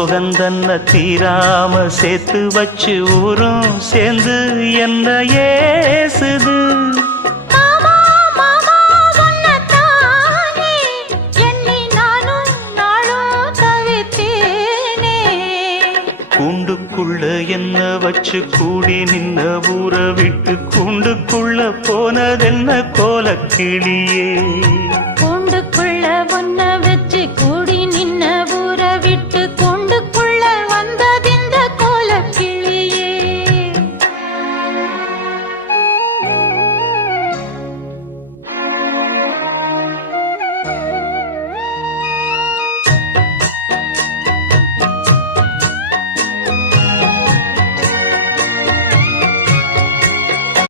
சோகந்தன்ன தீராம சேர்த்து வச்சு ஊரும் சேர்ந்து என்ன ஏசுது. மாமா மாமா உன்னத்தானே எண்ணி நானும் நாளும் தவித்தேனே. கூண்டுக்குள்ள என்ன வச்சு கூடி நின்ன ஊற விட்டு கூண்டுக்குள்ள போனதென்ன கோலக்கிளியே. கூண்டுக்குள்ள உன்ன